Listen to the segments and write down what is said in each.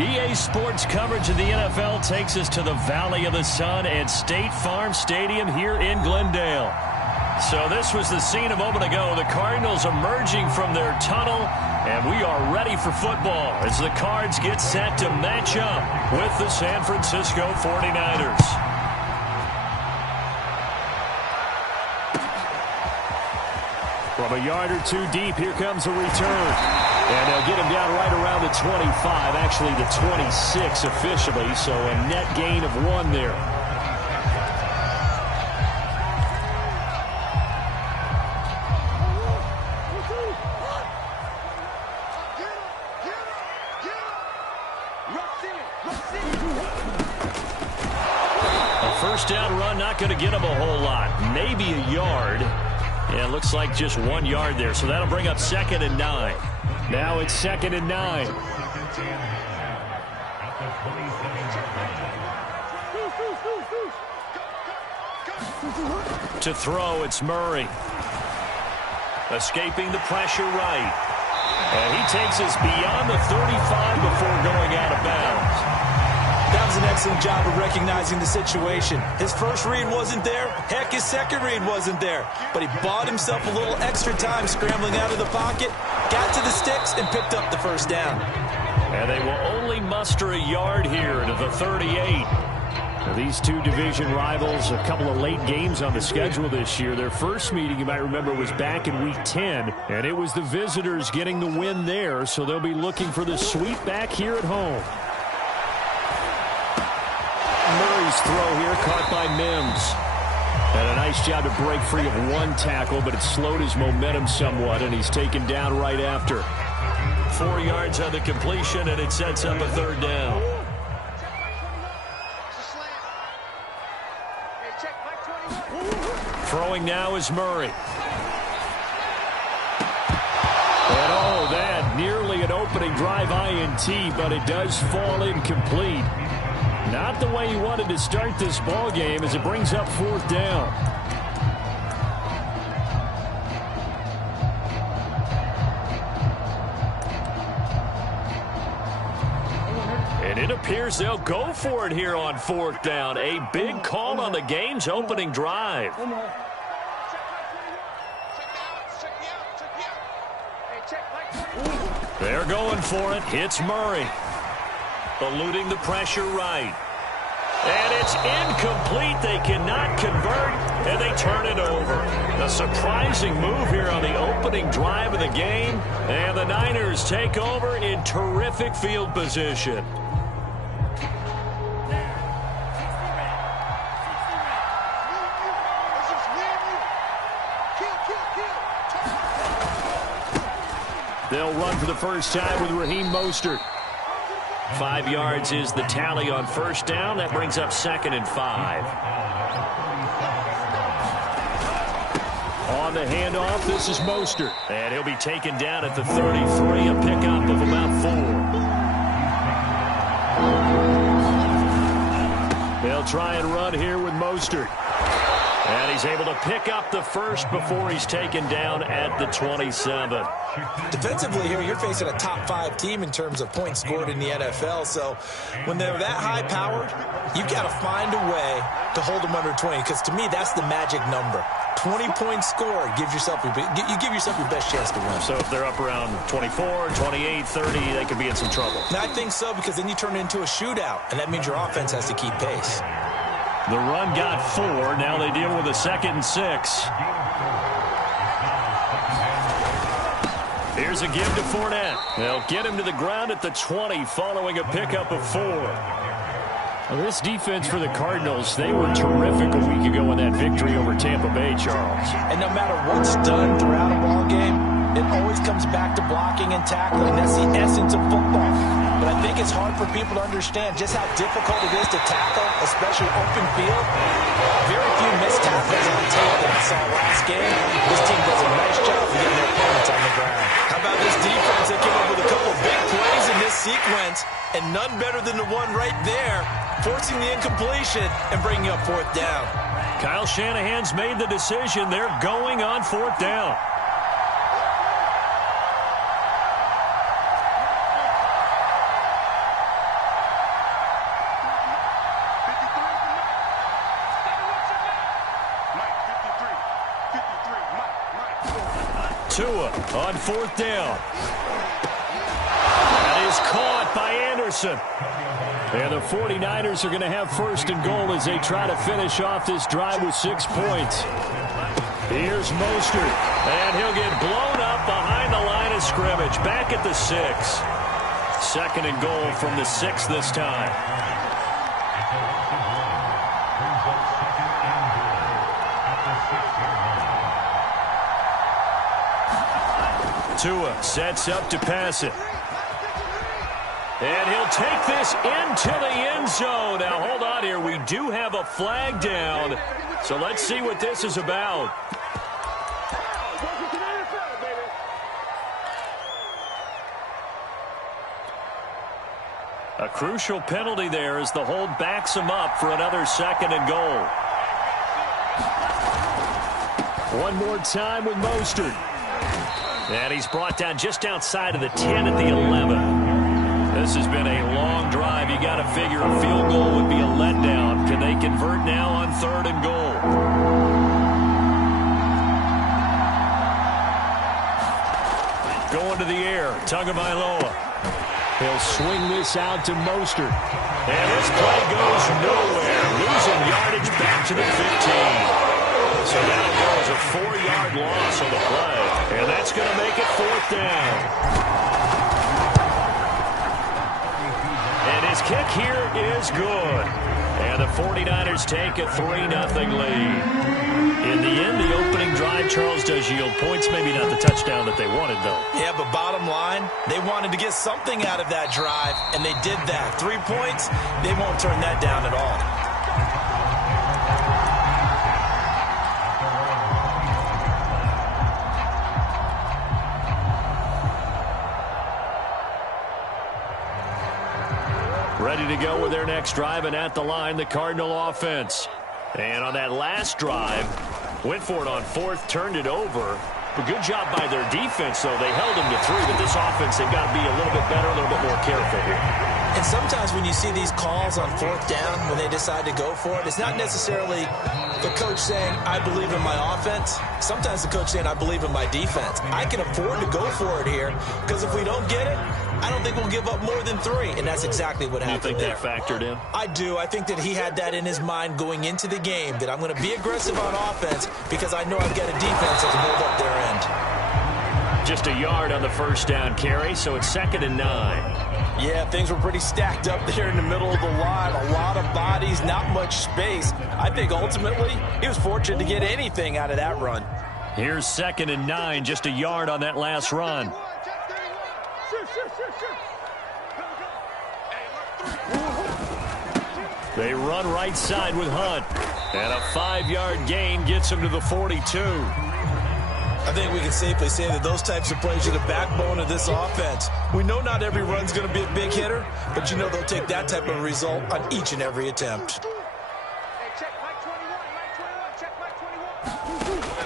EA Sports coverage of the NFL takes us to the Valley of the Sun at State Farm Stadium here in Glendale. So this was the scene a moment ago. The Cardinals emerging from their tunnel, and we are ready for football as the Cards get set to match up with the San Francisco 49ers. From a yard or two deep, here comes a return. And they'll get him down right around the 25, actually the 26 officially, so a net gain of 1 there. A first down run, not going to get him a whole lot, maybe a yard. Yeah, it looks like just 1 yard there, so that'll bring up 2nd and 9. Now it's 2nd and 9. To throw, it's Murray. Escaping the pressure right. And he takes us beyond the 35 before going out of bounds. That was an excellent job of recognizing the situation. His first read wasn't there. Heck, his second read wasn't there. But he bought himself a little extra time scrambling out of the pocket, got to the sticks, and picked up the first down. And they will only muster a yard here to the 38. Now, these two division rivals, a couple of late games on the schedule this year. Their first meeting, you might remember, was back in Week 10, and it was the visitors getting the win there, so they'll be looking for the sweep back here at home. Murray's throw here caught by Mims. And a nice job to break free of 1 tackle, but it slowed his momentum somewhat, and he's taken down right after. 4 yards on the completion, and it sets up a 3rd down. Throwing now is Murray. And oh, that nearly an opening drive INT, but it does fall incomplete. Not the way he wanted to start this ball game as it brings up 4th down. And it appears they'll go for it here on 4th down. A big call on the game's opening drive. They're going for it. It's Murray. Eluding the pressure right. And it's incomplete. They cannot convert, and they turn it over. A surprising move here on the opening drive of the game, and the Niners take over in terrific field position. They'll run for the first time with Raheem Mostert. 5 yards is the tally on first down. That brings up 2nd and 5. On the handoff, this is Mostert. And he'll be taken down at the 33, a pickup of about 4. They'll try and run here with Mostert. And he's able to pick up the first before he's taken down at the 27. Defensively here, you're facing a top 5 team in terms of points scored in the NFL. So when they're that high-powered, you've got to find a way to hold them under 20. Because to me, that's the magic number. 20-point score gives yourself you give yourself your best chance to win. So if they're up around 24, 28, 30, they could be in some trouble. And I think so, because then you turn it into a shootout, and that means your offense has to keep pace. The run got 4. Now they deal with a 2nd and 6. Here's a give to Fournette. They'll get him to the ground at the 20 following a pickup of 4. Well, this defense for the Cardinals, they were terrific a week ago in that victory over Tampa Bay, Charles. And no matter what's done throughout a ball game, it always comes back to blocking and tackling. That's the essence of football. But I think it's hard for people to understand just how difficult it is to tackle, especially open field. Very few missed tackles on tape that I saw last game. This team does a nice job of getting their opponents on the ground. How about this defense that came up with a couple of big plays in this sequence, and none better than the one right there, forcing the incompletion and bringing up 4th down. Kyle Shanahan's made the decision. They're going on 4th down. Tua on 4th down. That is caught by Anderson. And the 49ers are going to have 1st and goal as they try to finish off this drive with 6 points. Here's Mostert, and he'll get blown up behind the line of scrimmage. Back at the 6. 2nd and goal from the 6 this time. Tua sets up to pass it. And he'll take this into the end zone. Now, hold on here. We do have a flag down. So let's see what this is about. A crucial penalty there as the hold backs him up for another 2nd and goal. One more time with Mostert. And he's brought down just outside of the 10 at the 11. This has been a long drive. You got to figure a field goal would be a letdown. Can they convert now on 3rd and goal? Going to the air, Tagovailoa. He'll swing this out to Mostert. And this play goes nowhere. Losing yardage back to the 15. So that'll go as a 4-yard loss on the play. And that's going to make it 4th down. And his kick here is good. And the 49ers take a 3-0 lead. In the end, the opening drive, Charles, does yield points. Maybe not the touchdown that they wanted, though. Yeah, but bottom line, they wanted to get something out of that drive, and they did that. 3 points, they won't turn that down at all. Ready to go with their next drive, and at the line, the Cardinal offense. And on that last drive, went for it on 4th, turned it over. But good job by their defense, though. They held them to 3, but this offense, they've got to be a little bit better, a little bit more careful here. And sometimes when you see these calls on 4th down, when they decide to go for it, it's not necessarily the coach saying, I believe in my offense. Sometimes the coach saying, I believe in my defense. I can afford to go for it here, because if we don't get it, I don't think we'll give up more than 3, and that's exactly what happened there. You think that factored in? I do. I think that he had that in his mind going into the game, that I'm going to be aggressive on offense because I know I've got a defense that can hold up their end. Just a yard on the 1st down carry, so it's 2nd and 9. Yeah, things were pretty stacked up there in the middle of the line. A lot of bodies, not much space. I think ultimately he was fortunate to get anything out of that run. Here's 2nd and 9, just a yard on that last run. They run right side with Hunt. And a 5-yard gain gets him to the 42. I think we can safely say that those types of plays are the backbone of this offense. We know not every run's going to be a big hitter, but you know they'll take that type of result on each and every attempt.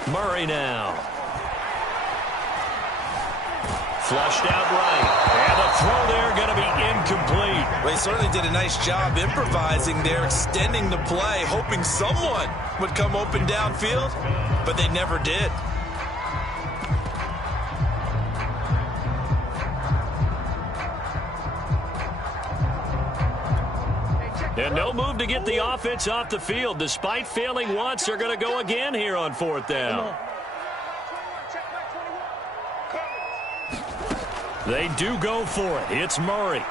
Murray now. Flushed out right. And the throw there going to be incomplete. Well, he certainly did a nice job improvising there, extending the play, hoping someone would come open downfield, but they never did. And no move to get the offense off the field. Despite failing once, they're going to go again here on 4th down. They do go for it. It's Murray.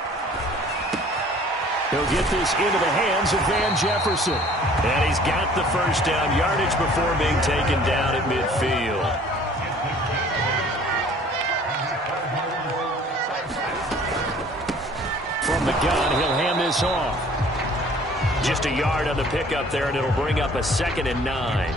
He'll get this into the hands of Van Jefferson. And he's got the 1st down yardage before being taken down at midfield. From the gun, he'll hand this off. Just a yard on the pickup there, and it'll bring up a 2nd and 9.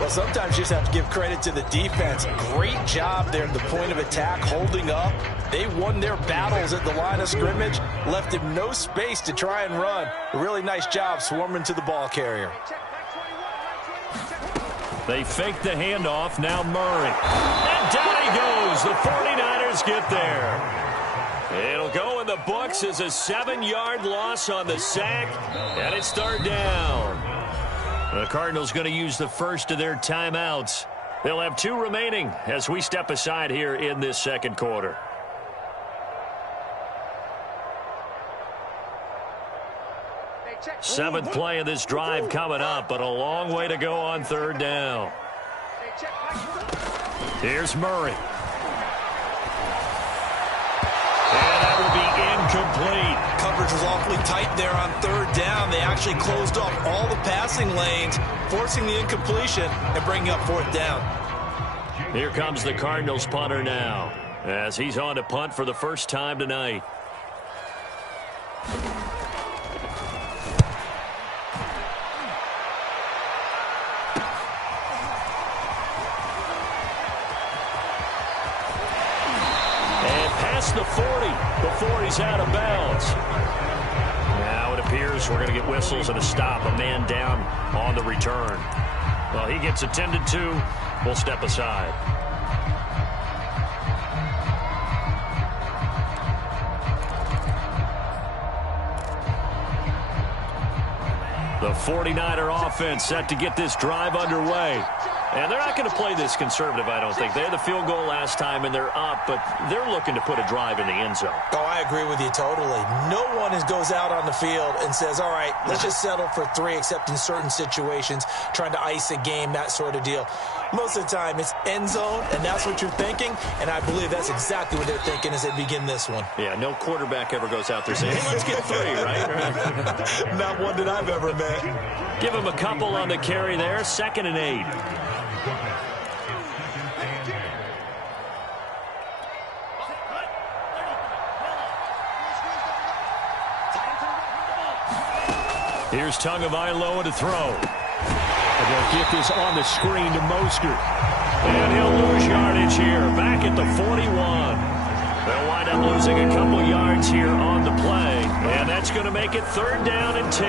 Well, sometimes you just have to give credit to the defense. Great job there at the point of attack, holding up. They won their battles at the line of scrimmage, left him no space to try and run. A really nice job swarming to the ball carrier. They fake the handoff, now Murray. And down he goes. The 49ers get there. It'll go in the books as a 7-yard loss on the sack, and it's 3rd down. The Cardinals going to use the first of their timeouts. They'll have 2 remaining as we step aside here in this second quarter. Seventh play of this drive coming up, but a long way to go on third down. Here's Murray. And that will be incomplete. Coverage was awfully tight there on third down. They actually closed off all the passing lanes, forcing the incompletion and bringing up fourth down. Here comes the Cardinals punter now, as he's on to punt for the first time tonight. The 40 before he's out of bounds. Now it appears we're going to get whistles and a stop. A man down on the return. Well, he gets attended to. We'll step aside. The 49er offense set to get this drive underway. And they're not going to play this conservative, I don't think. They had the field goal last time, and they're up, but they're looking to put a drive in the end zone. Oh, I agree with you totally. No one goes out on the field and says, all right, let's just settle for 3, except in certain situations, trying to ice a game, that sort of deal. Most of the time, it's end zone, and that's what you're thinking, and I believe that's exactly what they're thinking as they begin this one. Yeah, no quarterback ever goes out there saying, hey, let's get 3, right? Not one that I've ever met. Give him a couple on the carry there, 2nd and 8. Here's Tagovailoa to throw. And they'll get this on the screen to Mostert. And he'll lose yardage here, back at the 41. They'll wind up losing a couple yards here on the play. And that's going to make it 3rd down and 10.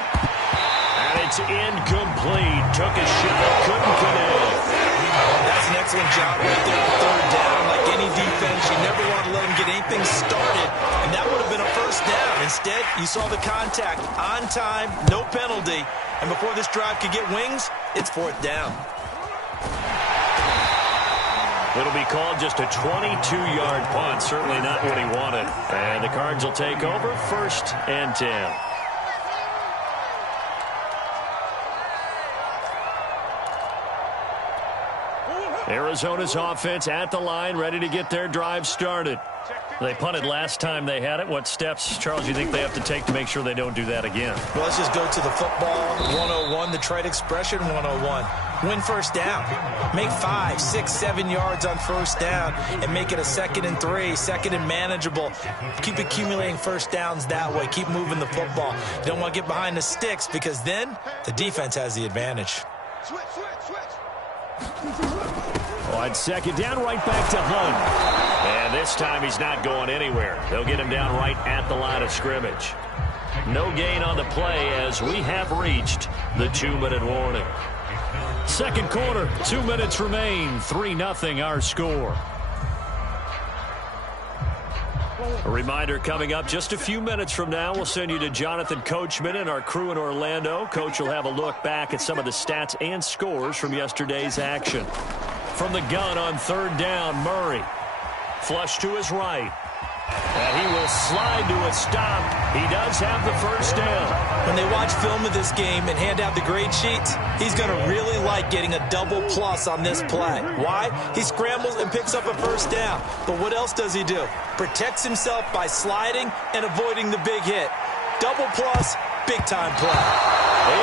And it's incomplete. Took a shot, couldn't connect. That's an excellent job right there on 3rd down. Like any defense, you never want to let them get anything started. And that would have been a first down. Instead, you saw the contact on time, no penalty. And before this drive could get wings, it's 4th down. It'll be called just a 22-yard punt. Certainly not what he wanted. And the Cards will take over, 1st and 10. Arizona's offense at the line, ready to get their drive started. They punted last time they had it. What steps, Charles, you think they have to take to make sure they don't do that again? Well, let's just go to the football 101, the trade expression 101. Win first down. Make 5, 6, 7 yards on first down and make it a 2nd and 3, 2nd and manageable. Keep accumulating first downs that way. Keep moving the football. You don't want to get behind the sticks because then the defense has the advantage. Switch. On 2nd down, right back to Hunt. And this time he's not going anywhere. They'll get him down right at the line of scrimmage. No gain on the play as we have reached the 2-minute warning. Second quarter, 2 minutes remain. 3-0 our score. A reminder coming up just a few minutes from now, we'll send you to Jonathan Coachman and our crew in Orlando. Coach will have a look back at some of the stats and scores from yesterday's action. From the gun on 3rd down, Murray. Flush to his right. And he will slide to a stop. He does have the first down. When they watch film of this game and hand out the grade sheets, he's going to really like getting a double plus on this play. Why? He scrambles and picks up a first down. But what else does he do? Protects himself by sliding and avoiding the big hit. Double plus, big-time play.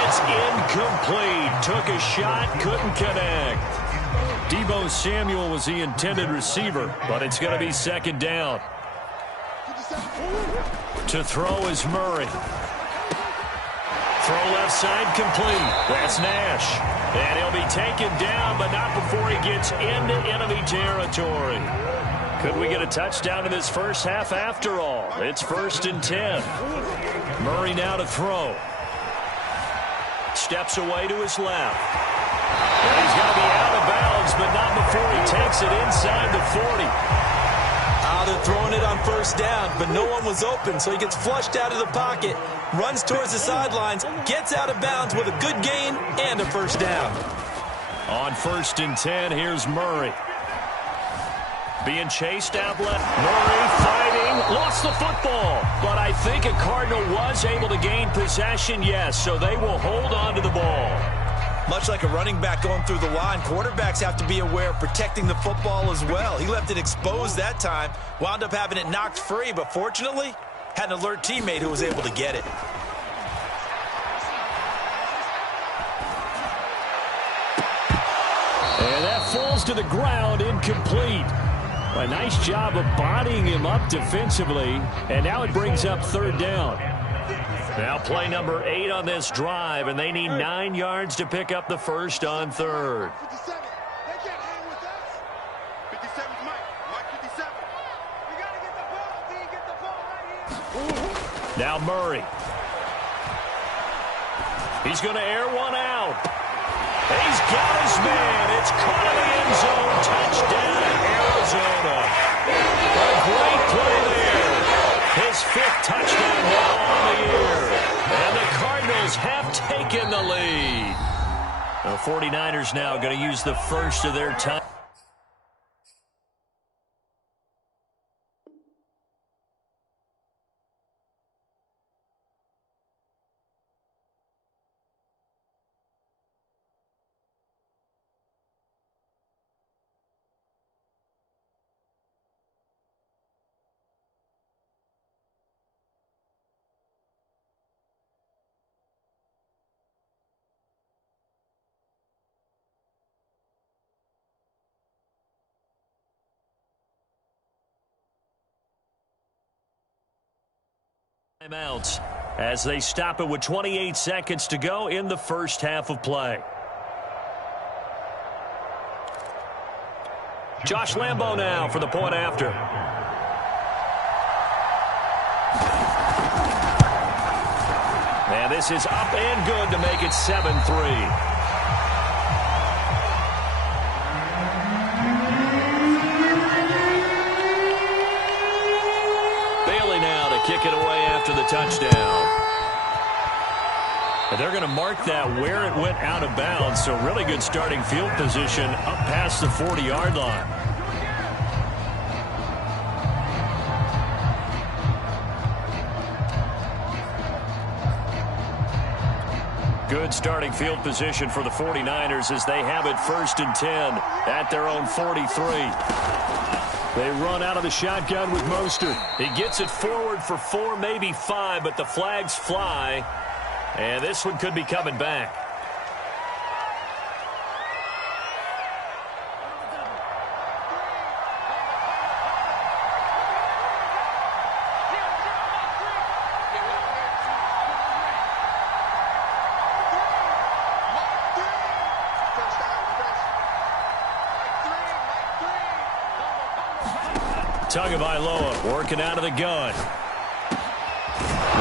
It's incomplete. Took a shot, couldn't connect. Deebo Samuel was the intended receiver, but it's going to be 2nd down. To throw is Murray. Throw left side complete. That's Nash. And he'll be taken down, but not before he gets into enemy territory. Could we get a touchdown in this first half after all? It's 1st and 10. Murray now to throw. Steps away to his left. And he's going to be out of bounds, but not before he takes it inside the 40. They're throwing it on first down, but no one was open, so he gets flushed out of the pocket, runs towards the sidelines, gets out of bounds with a good gain and a first down. On 1st and 10, here's Murray. Being chased out left. Murray fighting. Lost the football. But I think a Cardinal was able to gain possession, yes. So they will hold on to the ball. Much like a running back going through the line, quarterbacks have to be aware of protecting the football as well. He left it exposed that time. Wound up having it knocked free, but fortunately, had an alert teammate who was able to get it. And that falls to the ground, incomplete. A nice job of bodying him up defensively. And now it brings up 3rd down. Now play number 8 on this drive, and they need 9 yards to pick up the first on 3rd. 57. They can't hang with us. 57's Mike. Mike 57. We got to get the ball, D. Get the ball right here. Now Murray. He's going to air one out. He's got his man. It's caught in the end zone. Touchdown, Arizona. A great play there. His 5th touchdown now on the year. And the Cardinals have taken the lead. The 49ers now going to use the first of their time. Timeouts as they stop it with 28 seconds to go in the first half of play. Josh Lambo now for the point after. And this is up and good to make it 7-3. Kick it away after the touchdown. And they're going to mark that where it went out of bounds. So really good starting field position up past the 40-yard line. Good starting field position for the 49ers as they have it 1st and 10 at their own 43. They run out of the shotgun with Mostert. He gets it forward for 4, maybe 5, but the flags fly. And this one could be coming back. Tagovailoa working out of the gun.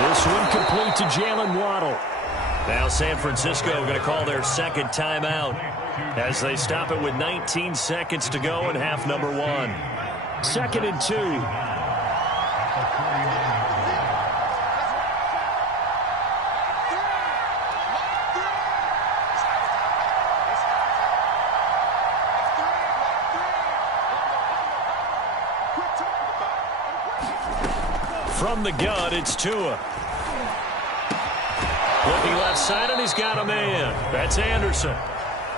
This one complete to Jalen Waddle. Now San Francisco going to call their 2nd timeout as they stop it with 19 seconds to go in half number 1. 2nd and 2. From the gun, it's Tua. Looking left side, and he's got a man. That's Anderson.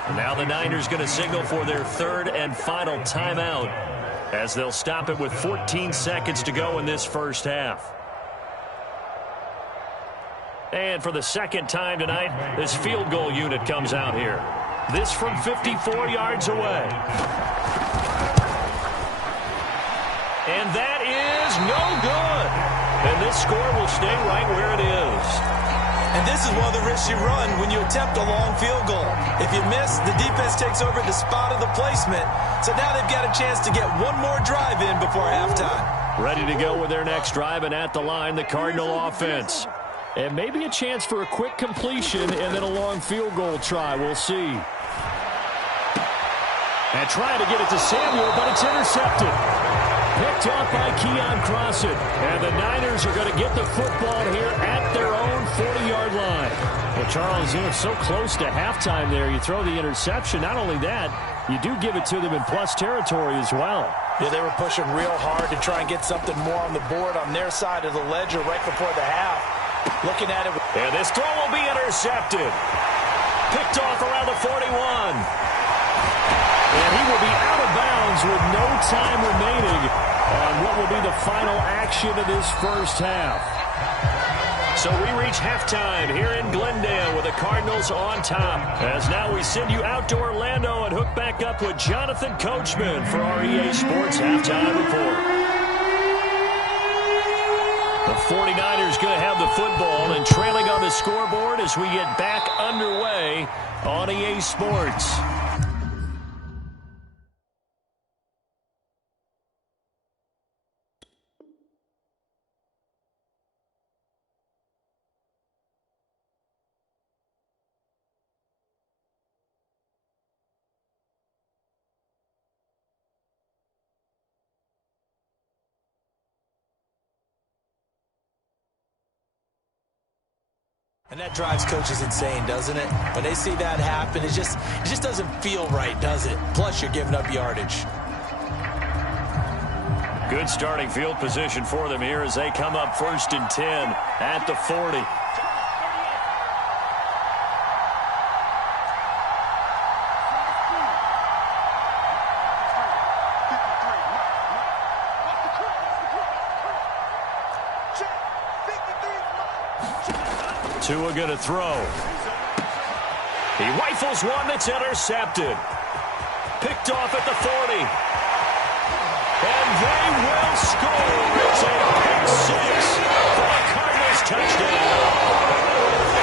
And now the Niners going to signal for their 3rd and final timeout as they'll stop it with 14 seconds to go in this first half. And for the 2nd time tonight, this field goal unit comes out here. This from 54 yards away. And that is no good. And this score will stay right where it is. And this is one of the risks you run when you attempt a long field goal. If you miss, the defense takes over the spot of the placement. So now they've got a chance to get one more drive in before halftime. Ready to go with their next drive, and at the line, the Cardinal offense. And maybe a chance for a quick completion and then a long field goal try. We'll see. And trying to get it to Samuel, but it's intercepted. Picked picked off by Keon Crossen. And the Niners are going to get the football here at their own 40-yard line. Well, Charles, you know, so close to halftime there. You throw the interception. Not only that, you do give it to them in plus territory as well. Yeah, they were pushing real hard to try and get something more on the board on their side of the ledger right before the half. Looking at it. And this throw will be intercepted. Picked off around the 41. And he will be out of bounds with no time remaining on what will be the final action of this first half. So we reach halftime here in Glendale with the Cardinals on top. As now we send you out to Orlando and hook back up with Jonathan Coachman for our EA Sports Halftime Report. The 49ers going to have the football and trailing on the scoreboard as we get back underway on EA Sports. And that drives coaches insane, doesn't it? When they see that happen, it just doesn't feel right, does it? Plus, you're giving up yardage. Good starting field position for them here as they come up 1st and 10 at the 40. Tua going to throw. He rifles one that's intercepted. Picked off at the 40. And they will score. It's a pick six for a Cardinals touchdown.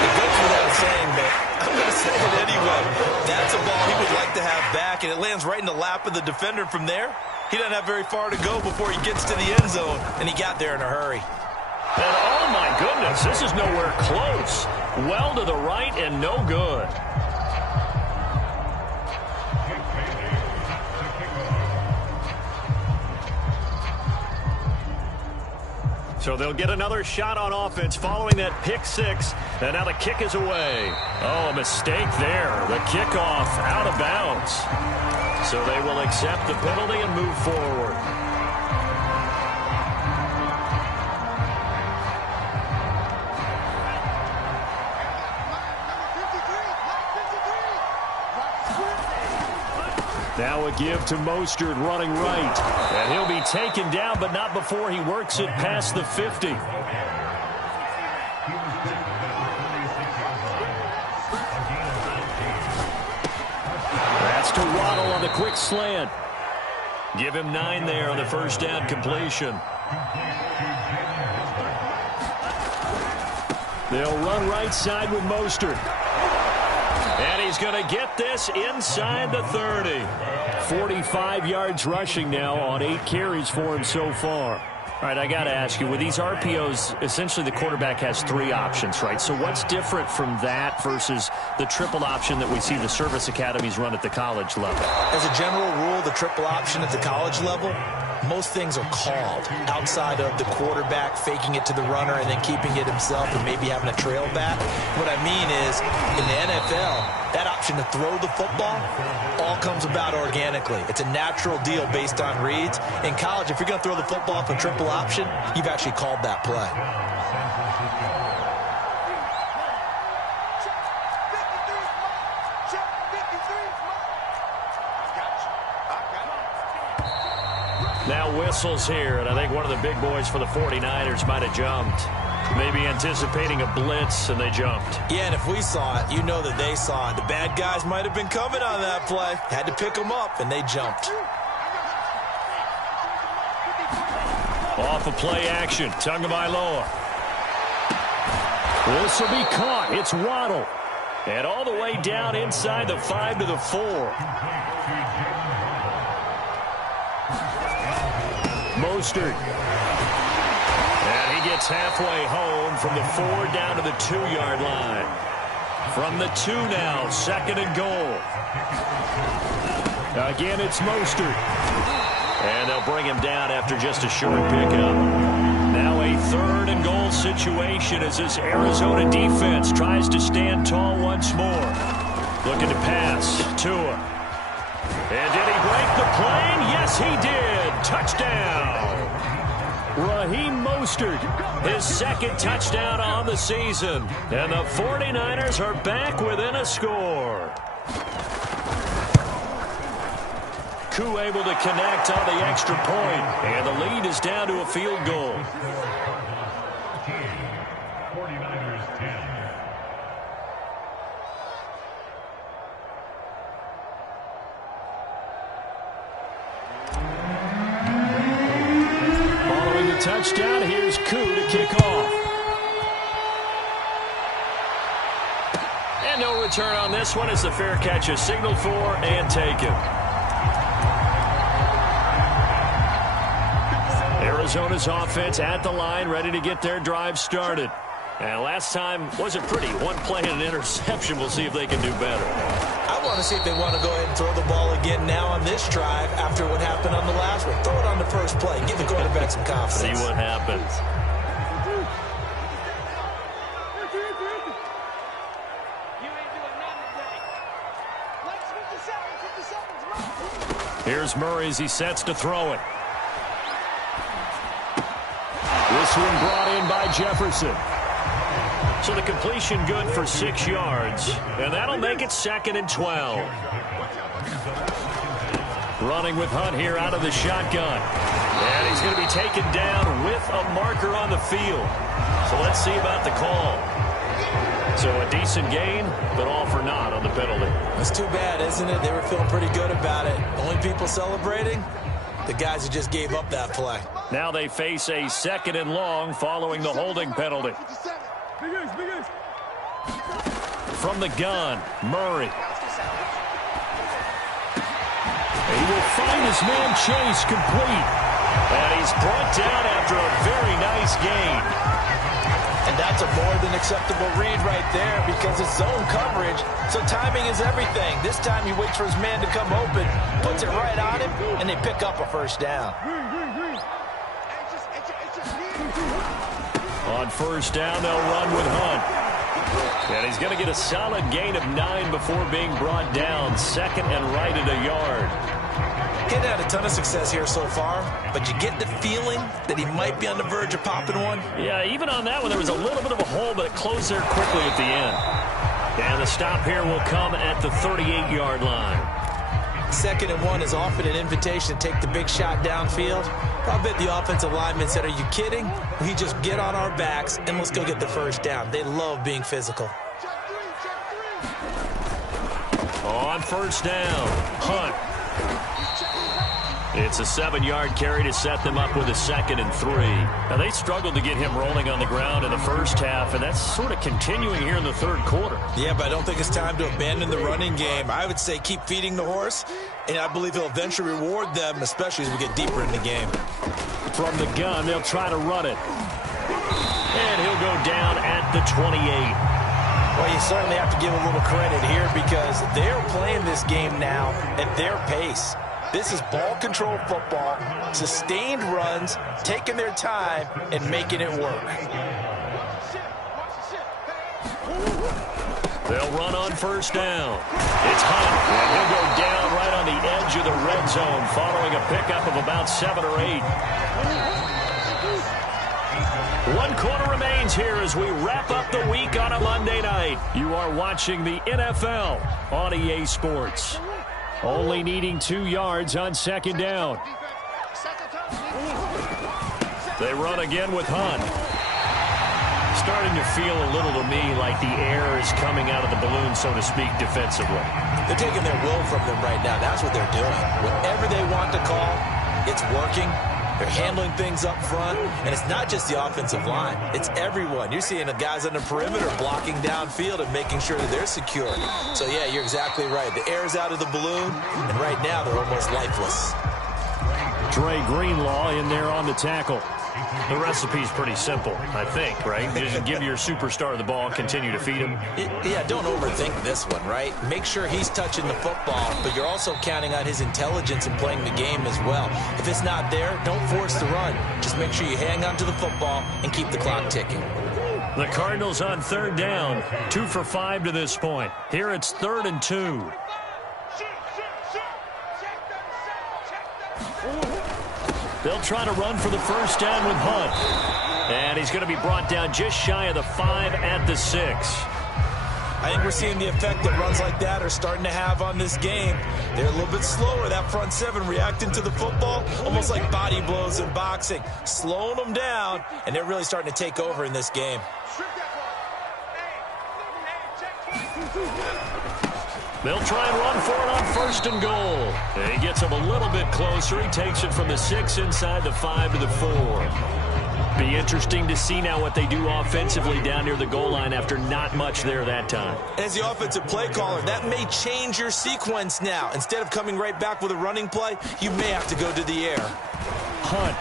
It goes without saying, but I'm going to say it anyway. That's a ball he would like to have back, and it lands right in the lap of the defender from there. He doesn't have very far to go before he gets to the end zone, and he got there in a hurry. And oh my goodness, this is nowhere close. Well to the right and no good. So they'll get another shot on offense following that pick six. And now the kick is away. Oh, a mistake there. The kickoff out of bounds. So they will accept the penalty and move forward. Now a give to Mostert running right. And he'll be taken down, but not before he works it past the 50. That's to Waddle on the quick slant. Give him 9 there on the first down completion. They'll run right side with Mostert. And he's going to get this inside the 30. 45 yards rushing now on 8 carries for him so far. All right, I got to ask you, with these RPOs, essentially the quarterback has 3 options, right? So what's different from that versus the triple option that we see the service academies run at the college level? As a general rule, the triple option at the college level, most things are called outside of the quarterback faking it to the runner and then keeping it himself and maybe having a trail back. What I mean is, in the NFL, that option to throw the football all comes about organically. It's a natural deal based on reads. In college, if you're going to throw the football for triple option, you've actually called that play. Now whistles here, and I think one of the big boys for the 49ers might have jumped. Maybe anticipating a blitz, and they jumped. Yeah, and if we saw it, you know that they saw it. The bad guys might have been coming on that play. Had to pick them up, and they jumped. Off of play action, Tagovailoa. This will be caught. It's Waddle. And all the way down inside the 5 to the 4. Mostert. And he gets halfway home from the 4 down to the 2-yard line. From the 2 now, 2nd and goal. Again, it's Mostert. And they'll bring him down after just a short pickup. Now a 3rd and goal situation as this Arizona defense tries to stand tall once more. Looking to pass. Tua. And did he break the plane? Yes, he did. Touchdown. Raheem Mostert, his 2nd touchdown on the season. And the 49ers are back within a score. Koo able to connect on the extra point, and the lead is down to a field goal. 49ers 10. Following the touchdown, here's Koo to kick off. And no return on this one as the fair catch is signaled for and taken. Arizona's offense at the line, ready to get their drive started. And last time wasn't pretty. 1 play and an interception. We'll see if they can do better. I want to see if they want to go ahead and throw the ball again now on this drive after what happened on the last one. Throw it on the first play. Give the quarterback some confidence. See what happens. Here's Murray as he sets to throw it. This one brought in by Jefferson. So the completion good for 6 yards, and that'll make it 2nd and 12. Running with Hunt here out of the shotgun. And he's going to be taken down with a marker on the field. So let's see about the call. So a decent gain, but all for naught on the penalty. That's too bad, isn't it? They were feeling pretty good about it. Only people celebrating? The guys who just gave up that play. Now they face a 2nd and long following the holding penalty. From the gun, Murray. He will find his man Chase complete. And he's brought down after a very nice gain. And that's a more than acceptable read right there because it's zone coverage, so timing is everything. This time he waits for his man to come open, puts it right on him, and they pick up a first down. On first down, they'll run with Hunt. And he's going to get a solid gain of 9 before being brought down. 2nd and right at a yard. He's had a ton of success here so far, but you get the feeling that he might be on the verge of popping one. Yeah, even on that one, there was a little bit of a hole, but it closed there quickly at the end. And the stop here will come at the 38-yard line. 2nd and 1 is often an invitation to take the big shot downfield. I bet the offensive lineman said, are you kidding? We just get on our backs and let's go get the first down. They love being physical. On first down, Hunt. It's a 7-yard carry to set them up with a 2nd and 3. Now, they struggled to get him rolling on the ground in the first half, and that's sort of continuing here in the 3rd quarter. Yeah, but I don't think it's time to abandon the running game. I would say keep feeding the horse, and I believe he'll eventually reward them, especially as we get deeper in the game. From the gun, they'll try to run it. And he'll go down at the 28. Well, you certainly have to give a little credit here because they're playing this game now at their pace. This is ball control football, sustained runs, taking their time, and making it work. They'll run on first down. It's Hunt, and he'll go down right on the edge of the red zone following a pickup of about 7 or 8. 1 quarter remains here as we wrap up the week on a Monday night. You are watching the NFL on EA Sports. Only needing 2 yards on 2nd down. They run again with Hunt. Starting to feel a little to me like the air is coming out of the balloon, so to speak, defensively. They're taking their will from them right now. That's what they're doing. Whatever they want to call, it's working. They're handling things up front, and it's not just the offensive line. It's everyone. You're seeing the guys on the perimeter blocking downfield and making sure that they're secure. So, yeah, you're exactly right. The air is out of the balloon, and right now they're almost lifeless. Dre Greenlaw in there on the tackle. The recipe's pretty simple, I think, right? Just give your superstar the ball, continue to feed him. Yeah, don't overthink this one, right? Make sure he's touching the football, but you're also counting on his intelligence in playing the game as well. If it's not there, don't force the run. Just make sure you hang on to the football and keep the clock ticking. The Cardinals on third down, 2 for 5 to this point. Here it's 3rd and 2. They'll try to run for the first down with Hunt. And he's going to be brought down just shy of the 5 at the 6. I think we're seeing the effect that runs like that are starting to have on this game. They're a little bit slower, that front seven, reacting to the football, almost like body blows in boxing, slowing them down, and they're really starting to take over in this game. They'll try and run for it on 1st and goal. And he gets him a little bit closer. He takes it from the 6 inside the 5 to the 4. Be interesting to see now what they do offensively down near the goal line after not much there that time. As the offensive play caller, that may change your sequence now. Instead of coming right back with a running play, you may have to go to the air. Hunt.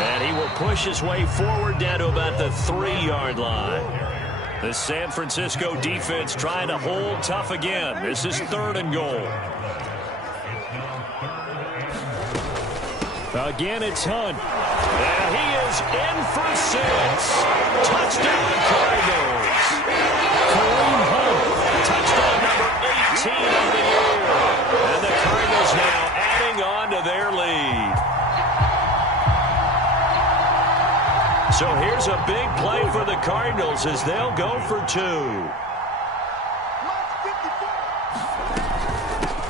And he will push his way forward down to about the 3-yard line. The San Francisco defense trying to hold tough again. This is 3rd and goal. Again, it's Hunt. And he is in for 6. Touchdown, Cardinals. Kareem Hunt, touchdown number 18 of the year. And the Cardinals now adding on to their lead. So here's a big play for the Cardinals as they'll go for 2.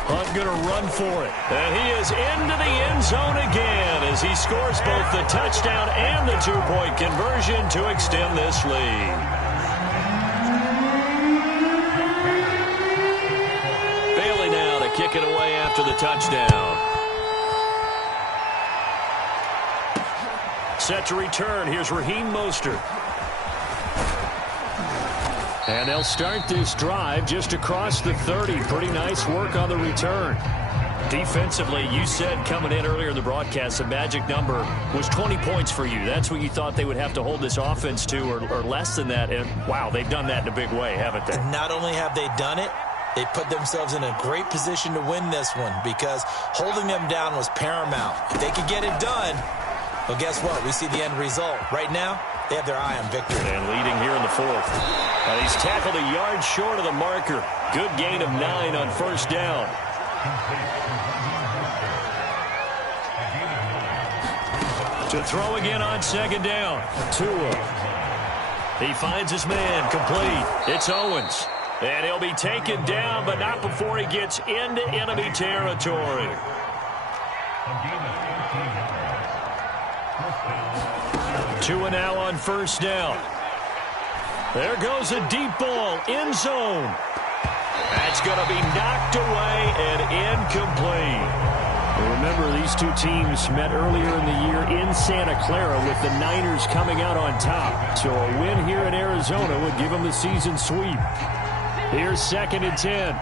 Hunt going to run for it. And he is into the end zone again as he scores both the touchdown and the 2-point conversion to extend this lead. Bailey now to kick it away after the touchdown. Set to return. Here's Raheem Mostert. And they'll start this drive just across the 30. Pretty nice work on the return. Defensively, you said coming in earlier in the broadcast, the magic number was 20 points for you. That's what you thought they would have to hold this offense to, or less than that. And, wow, they've done that in a big way, haven't they? And not only have they done it, they put themselves in a great position to win this one because holding them down was paramount. If they could get it done, well, guess what? We see the end result. Right now, they have their eye on victory. And leading here in the 4th. And he's tackled a yard short of the marker. Good gain of 9 on 1st down. To throw again on 2nd down. Tua. He finds his man complete. It's Owens. And he'll be taken down, but not before he gets into enemy territory. Tua now on 1st down. There goes a deep ball, end zone. That's going to be knocked away and incomplete. Well, remember, these two teams met earlier in the year in Santa Clara with the Niners coming out on top. So a win here in Arizona would give them the season sweep. Here's 2nd and 10.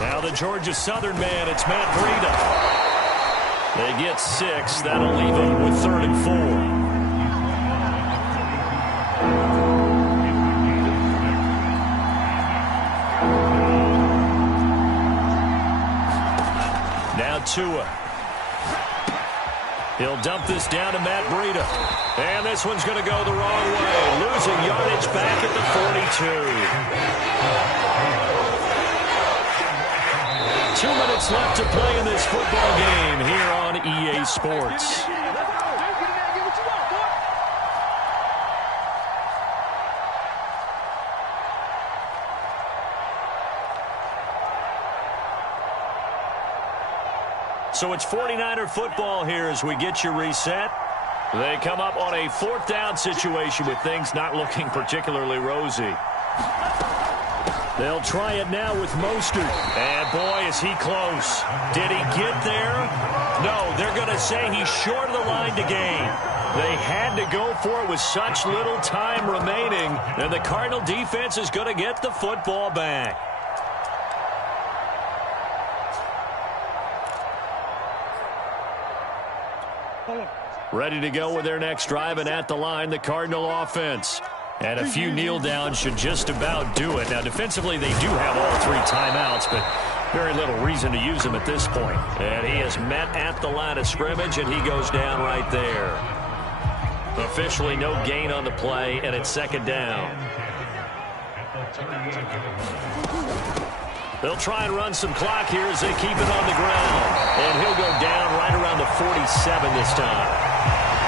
Now the Georgia Southern man, it's Matt Breida. They get 6. That'll leave them with 3rd and 4. Now Tua. He'll dump this down to Matt Breida. And this one's going to go the wrong way. Losing yardage back at the 42. 2 minutes left to play in this football game here on EA Sports. So it's 49er football here as we get you reset. They come up on a 4th down situation with things not looking particularly rosy. They'll try it now with Mostert. And boy, is he close. Did he get there? No, they're going to say he's short of the line to gain. They had to go for it with such little time remaining. And the Cardinal defense is going to get the football back. Ready to go with their next drive, and at the line, the Cardinal offense. And a few kneel downs should just about do it. Now, defensively, they do have all 3 timeouts, but very little reason to use them at this point. And he is met at the line of scrimmage, and he goes down right there. Officially no gain on the play, and it's second down. They'll try and run some clock here as they keep it on the ground. And he'll go down right around the 47 this time.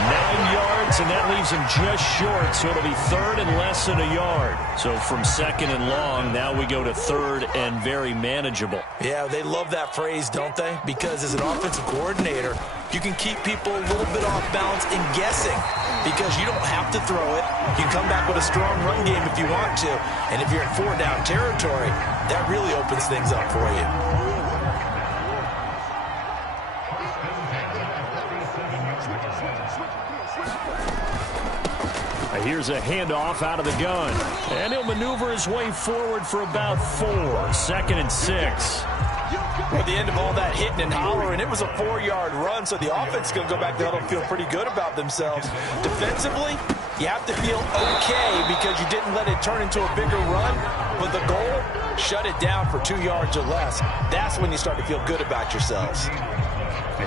9 yards, and that leaves him just short, so it'll be third and less than a yard. So from second and long, now we go to third and very manageable. Yeah, they love that phrase, don't they? Because as an offensive coordinator, you can keep people a little bit off balance and guessing because you don't have to throw it. You can come back with a strong run game if you want to. And if you're in 4-down territory, that really opens things up for you. Here's a handoff out of the gun. And he'll maneuver his way forward for about 4. Second and 6. At the end of all that hitting and hollering, it was a 4-yard run, so the offense is going to go back there and feel pretty good about themselves. Defensively, you have to feel okay because you didn't let it turn into a bigger run, but the goal, shut it down for 2 yards or less. That's when you start to feel good about yourselves.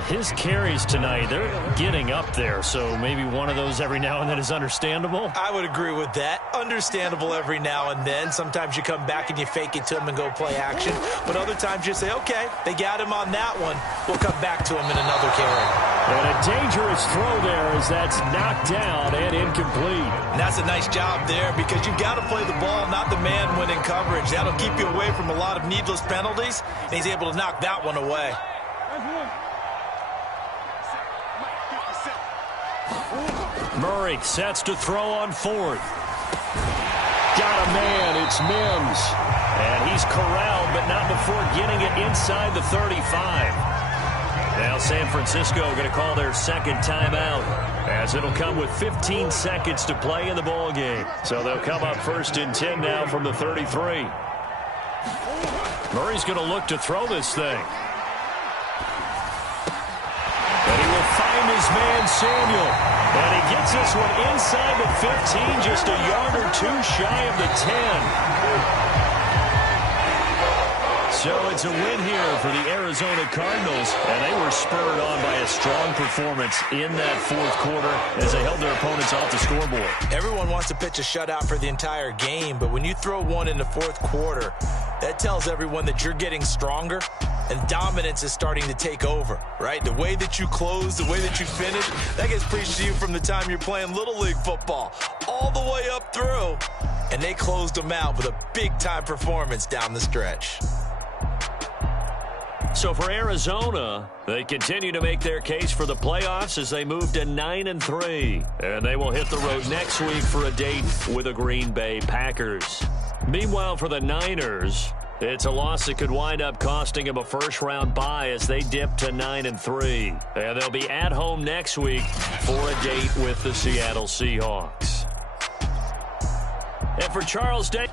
His carries tonight, they're getting up there, so maybe one of those every now and then is understandable. I would agree with that. Understandable every now and then. Sometimes you come back and you fake it to him and go play action, but other times you say, okay, they got him on that one. We'll come back to him in another carry. And a dangerous throw there as that's knocked down and incomplete. And that's a nice job there because you've got to play the ball, not the man when in coverage. That'll keep you away from a lot of needless penalties, and he's able to knock that one away. Murray sets to throw on 4th. Got a man, it's Mims. And he's corralled, but not before getting it inside the 35. Now San Francisco going to call their second timeout, as it'll come with 15 seconds to play in the ball game. So they'll come up 1st and 10 now from the 33. Murray's going to look to throw this thing. And he will find his man Samuel. And he gets this one inside the 15, just a yard or 2 shy of the 10. So it's a win here for the Arizona Cardinals, and they were spurred on by a strong performance in that 4th quarter as they held their opponents off the scoreboard. Everyone wants to pitch a shutout for the entire game, but when you throw one in the 4th quarter, that tells everyone that you're getting stronger and dominance is starting to take over, right? The way that you close, the way that you finish, that gets preached to you from the time you're playing Little League football all the way up through, and they closed them out with a big-time performance down the stretch. So for Arizona, they continue to make their case for the playoffs as they move to 9-3. And they will hit the road next week for a date with the Green Bay Packers. Meanwhile, for the Niners, it's a loss that could wind up costing them a first-round bye as they dip to 9-3. And they'll be at home next week for a date with the Seattle Seahawks. And for Charles Day...